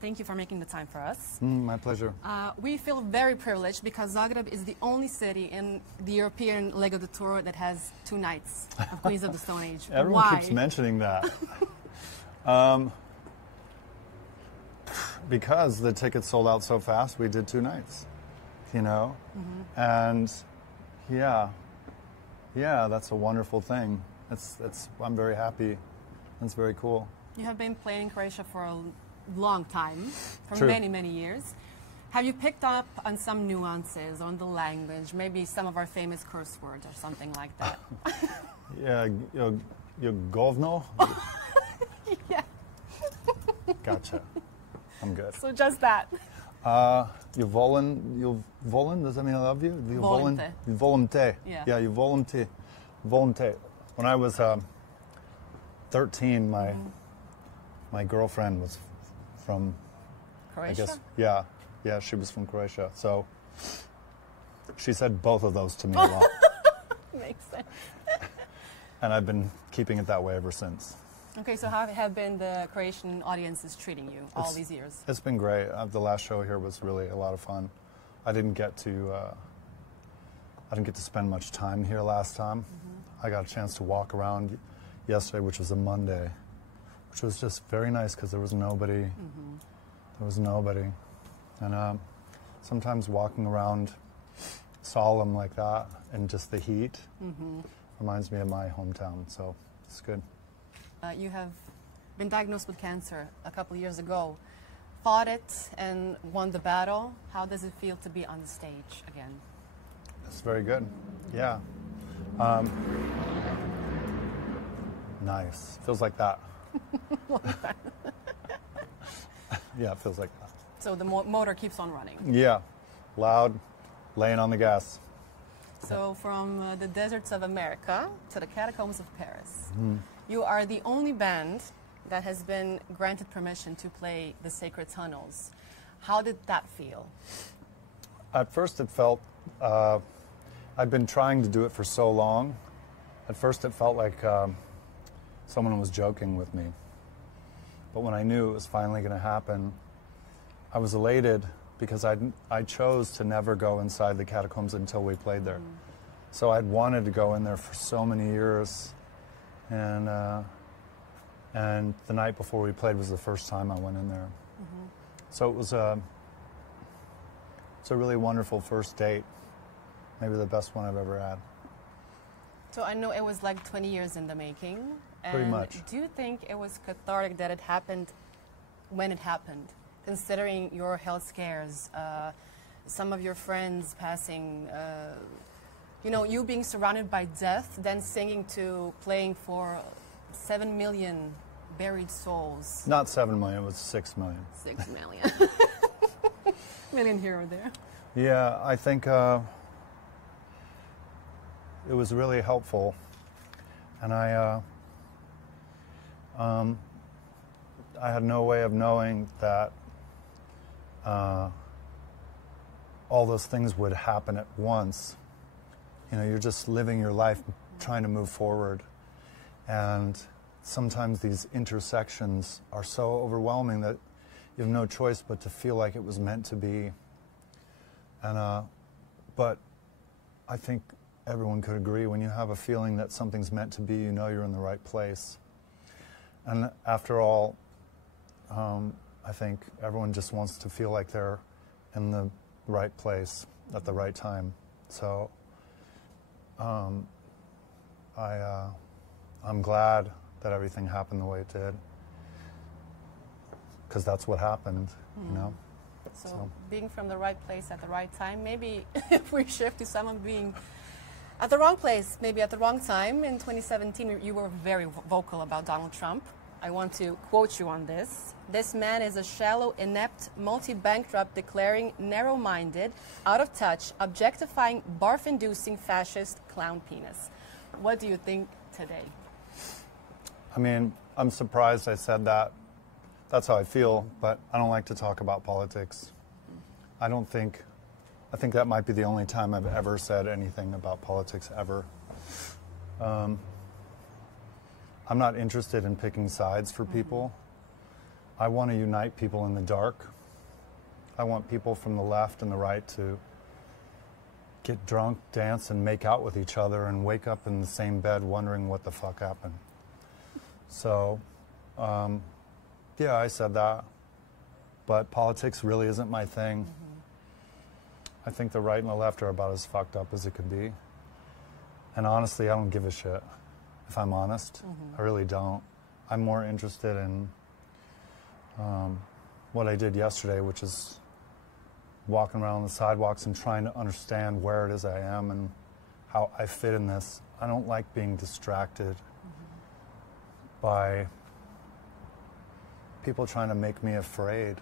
Thank you for making the time for us. My pleasure. We feel very privileged because Zagreb is the only city in the European leg of the tour that has 2 nights of Queens of the Stone Age. Everyone Why? keeps mentioning that. Because the tickets sold out so fast, we did 2 nights, you know? And yeah, that's a wonderful thing. I'm very happy. It's very cool. You have been playing in Croatia for a long time, for True. many, many years. Have you picked up on some nuances on the language, maybe some of our famous curse words or something like that? Yeah, you govno? Yeah. Gotcha. I'm good. So just that. You volen, does that mean I love you? You Volite. You volante. Yeah. You volante. Volante. When I was 13, my girlfriend was from Croatia? I guess, yeah, she was from Croatia. So she said both of those to me a lot. Makes sense. And I've been keeping it that way ever since. Okay, so how have been the Croatian audiences treating you all these years? It's been great. The last show here was really a lot of fun. I didn't get to spend much time here last time. I got a chance to walk around yesterday, which was a Monday, which was just very nice because there was nobody. There was nobody. And sometimes walking around Solemn like that and just the heat reminds me of my hometown, so it's good. You have been diagnosed with cancer a couple of years ago, fought it and won the battle. How does it feel to be on the stage again? It's very good, yeah. Nice, feels like that. Yeah, it feels like that. So the motor keeps on running. Yeah, loud, laying on the gas. So from the deserts of America to the catacombs of Paris, you are the only band that has been granted permission to play the sacred tunnels. How did that feel? At first it felt, I'd been trying to do it for so long. At first it felt like someone was joking with me. But when I knew it was finally going to happen, I was elated because I chose to never go inside the catacombs until we played there. So I'd wanted to go in there for so many years, and the night before we played was the first time I went in there. So it was it's a really wonderful first date, maybe the best one I've ever had. So I know it was like 20 years in the making. Pretty much. Do you think it was cathartic that it happened when it happened? Considering your health scares, some of your friends passing, you know, you being surrounded by death, then singing to playing for 7 million buried souls. Not 7 million, it was 6 million. 6 million. Million here or there. Yeah, I think it was really helpful, and I had no way of knowing that all those things would happen at once. You know, you're just living your life trying to move forward, and sometimes these intersections are so overwhelming that you have no choice but to feel like it was meant to be. And but I think everyone could agree, when you have a feeling that something's meant to be, you know you're in the right place. And after all, I think everyone just wants to feel like they're in the right place at the right time. So I'm glad that everything happened the way it did, because that's what happened, you know. So being from the right place at the right time, maybe if we shift to someone being at the wrong place, maybe at the wrong time. In 2017, you were very vocal about Donald Trump. I want to quote you on this. This man is a shallow, inept, multi-bankrupt, declaring narrow-minded, out of touch, objectifying, barf-inducing fascist clown penis. What do you think today? I mean, I'm surprised I said that. That's how I feel, but I don't like to talk about politics. I think that might be the only time I've ever said anything about politics, ever. I'm not interested in picking sides for people. I want to unite people in the dark. I want people from the left and the right to get drunk, dance, and make out with each other and wake up in the same bed wondering what the fuck happened. So, yeah, I said that. But politics really isn't my thing. I think the right and the left are about as fucked up as it could be. And honestly, I don't give a shit, if I'm honest. I really don't. I'm more interested in what I did yesterday, which is walking around the sidewalks and trying to understand where it is I am and how I fit in this. I don't like being distracted by people trying to make me afraid.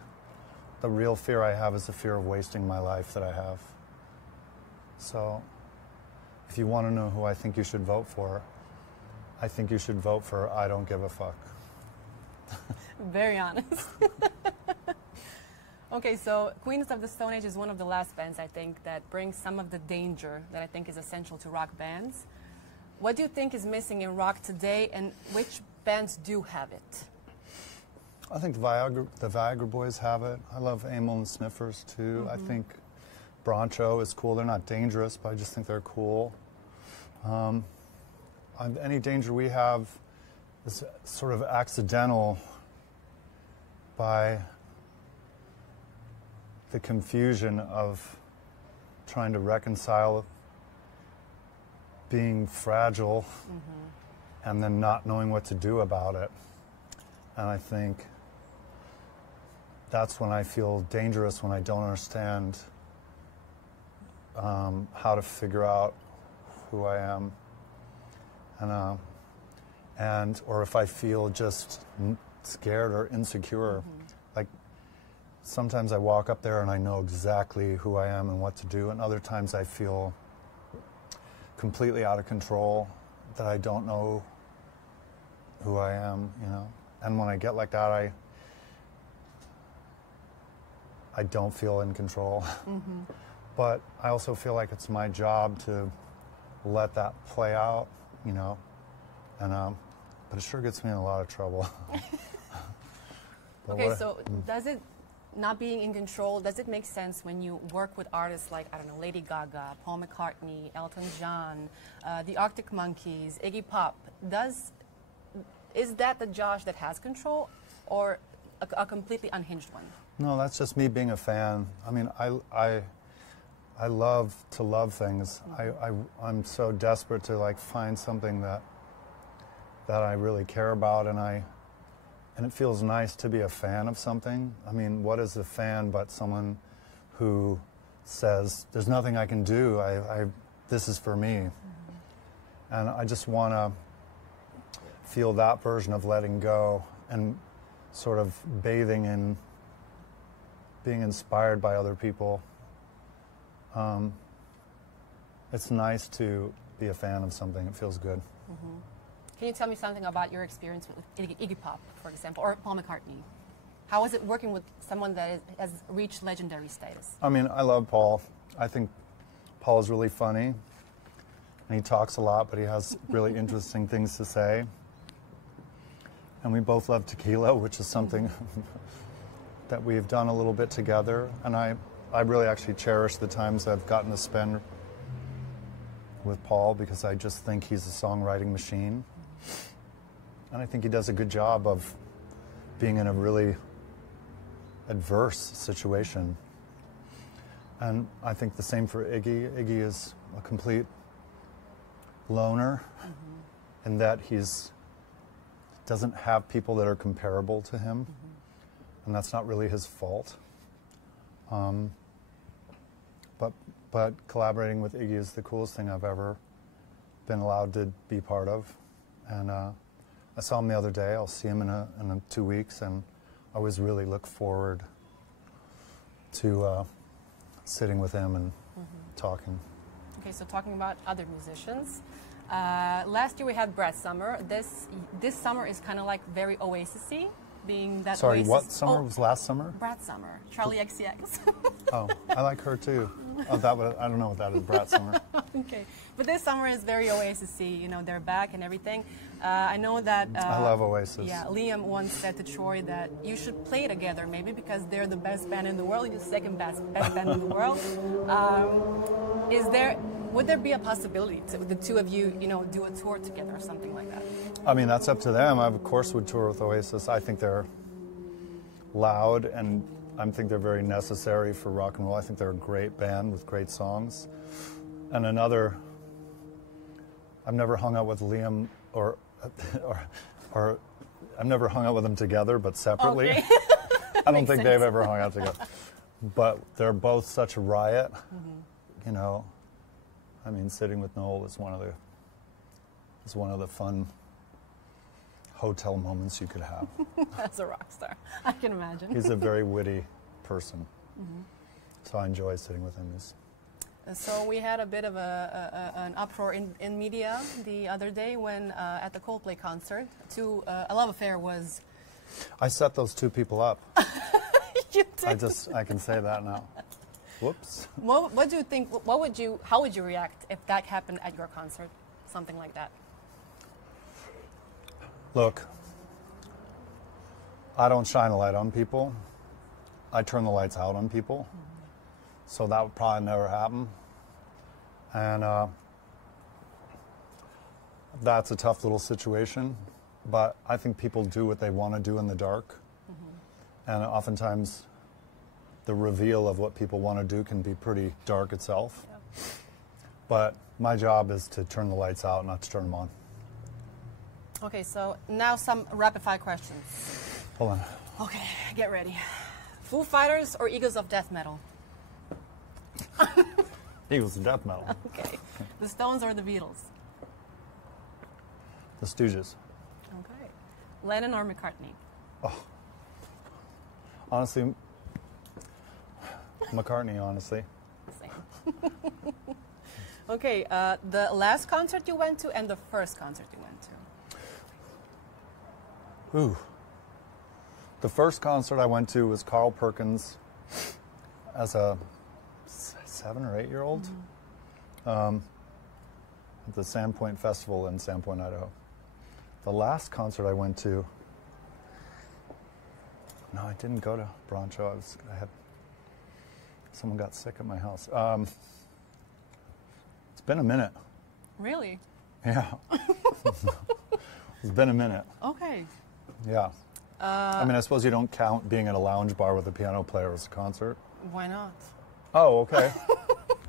The real fear I have is the fear of wasting my life that I have. So, if you want to know who I think you should vote for, I think you should vote for I don't give a fuck. Very honest. Okay, so Queens of the Stone Age is one of the last bands, I think, that brings some of the danger that I think is essential to rock bands. What do you think is missing in rock today, and which bands do have it? I think the Viagra Boys have it. I love Amyl and Sniffers, too. I think Broncho is cool. They're not dangerous, but I just think they're cool. Any danger we have is sort of accidental by the confusion of trying to reconcile being fragile and then not knowing what to do about it. And I think that's when I feel dangerous, when I don't understand how to figure out who I am, and or if I feel just scared or insecure. Like sometimes I walk up there and I know exactly who I am and what to do, and other times I feel completely out of control, that I don't know who I am, you know. And when I get like that, I don't feel in control. But I also feel like it's my job to let that play out, you know. And but it sure gets me in a lot of trouble. Okay, so does it, not being in control, does it make sense when you work with artists like, I don't know, Lady Gaga, Paul McCartney, Elton John, the Arctic Monkeys, Iggy Pop? Is that the Josh that has control, or a completely unhinged one? No, that's just me being a fan. I mean, I love to love things. I'm so desperate to like find something that I really care about, and it feels nice to be a fan of something. I mean, what is a fan but someone who says, there's nothing I can do, this is for me. And I just want to feel that version of letting go and sort of bathing in being inspired by other people. It's nice to be a fan of something. It feels good. Can you tell me something about your experience with Iggy Pop, for example, or Paul McCartney? How is it working with someone that has reached legendary status? I mean, I love Paul. I think Paul is really funny, and he talks a lot, but he has really interesting things to say. And we both love tequila, which is something that we've done a little bit together. And I really actually cherish the times I've gotten to spend with Paul, because I just think he's a songwriting machine. And I think he does a good job of being in a really adverse situation. And I think the same for Iggy. Iggy is a complete loner in that doesn't have people that are comparable to him. And that's not really his fault. But collaborating with Iggy is the coolest thing I've ever been allowed to be part of. And I saw him the other day. I'll see him in 2 weeks, and I always really look forward to sitting with him and talking. Okay, so talking about other musicians. Last year we had Brad Summer. This summer is kind of like very Oasis-y, being that Sorry, Oasis. what summer was last summer? Brad Summer, Charlie XCX. Oh, I like her too. Oh, I don't know what that is, Brad Summer. Okay, but this summer is very Oasis-y. You know, they're back and everything. I know that. I love Oasis. Yeah, Liam once said to Troy that you should play together, maybe because they're the best band in the world. You're the second best band in the world. Would there be a possibility to the two of you, you know, do a tour together or something like that? I mean, that's up to them. I, of course, would tour with Oasis. I think they're loud, and I think they're very necessary for rock and roll. I think they're a great band with great songs. And another, I've never hung out with Liam or I've never hung out with them together, but separately. Okay. I don't think they've ever hung out together. But they're both such a riot, you know. I mean, sitting with Noel is one of the fun hotel moments you could have. As a rock star, I can imagine. He's a very witty person, so I enjoy sitting with him. So we had a bit of an uproar in media the other day when at the Coldplay concert, a love affair was. I set those two people up. You did. I can say that now. Whoops. What do you think? How would you react if that happened at your concert, something like that? Look, I don't shine a light on people. I turn the lights out on people. So that would probably never happen. And that's a tough little situation. But I think people do what they want to do in the dark. And oftentimes the reveal of what people want to do can be pretty dark itself. Yeah. But my job is to turn the lights out, not to turn them on. Okay, so now some rapid-fire questions. Hold on. Okay, get ready. Foo Fighters or Eagles of Death Metal? Eagles of Death Metal. Okay. The Stones or the Beatles? The Stooges. Okay. Lennon or McCartney? Oh. Honestly, McCartney, honestly. Same. Okay, the last concert you went to and the first concert you went to? Ooh. The first concert I went to was Carl Perkins as a 7 or 8 year old at the Sandpoint Festival in Sandpoint, Idaho. The last concert I went to, no, I didn't go to Broncho. Someone got sick at my house. It's been a minute. Really? Yeah. It's been a minute. Okay. Yeah. I mean, I suppose you don't count being at a lounge bar with a piano player as a concert. Why not? Oh, okay.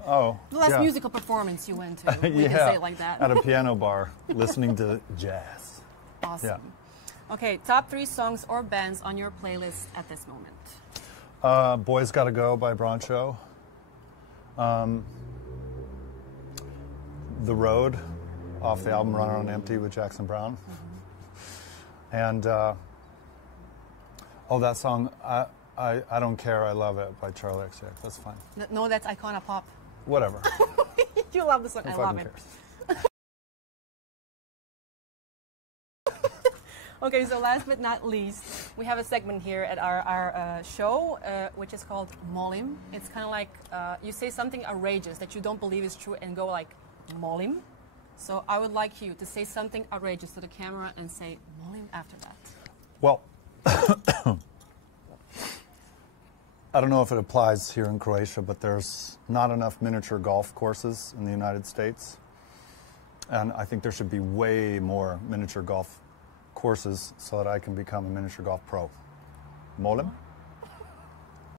Oh. The last yeah. musical performance you went to. We yeah, can say it like that. At a piano bar, listening to jazz. Awesome. Yeah. Okay, top 3 songs or bands on your playlist at this moment. Boys Gotta Go by Broncho. The Road off the album Runner on Empty with Jackson Browne. And, that song, I Don't Care, I Love It by Charlie XCX. That's fine. No, that's Icona Pop. Whatever. You love the song. I love it. Cares? Okay, so last but not least, we have a segment here at our show, which is called Molim. It's kind of like you say something outrageous that you don't believe is true and go like, Molim. So I would like you to say something outrageous to the camera and say Molim after that. Well, I don't know if it applies here in Croatia, but there's not enough miniature golf courses in the United States. And I think there should be way more miniature golf courses so that I can become a miniature golf pro. Molim?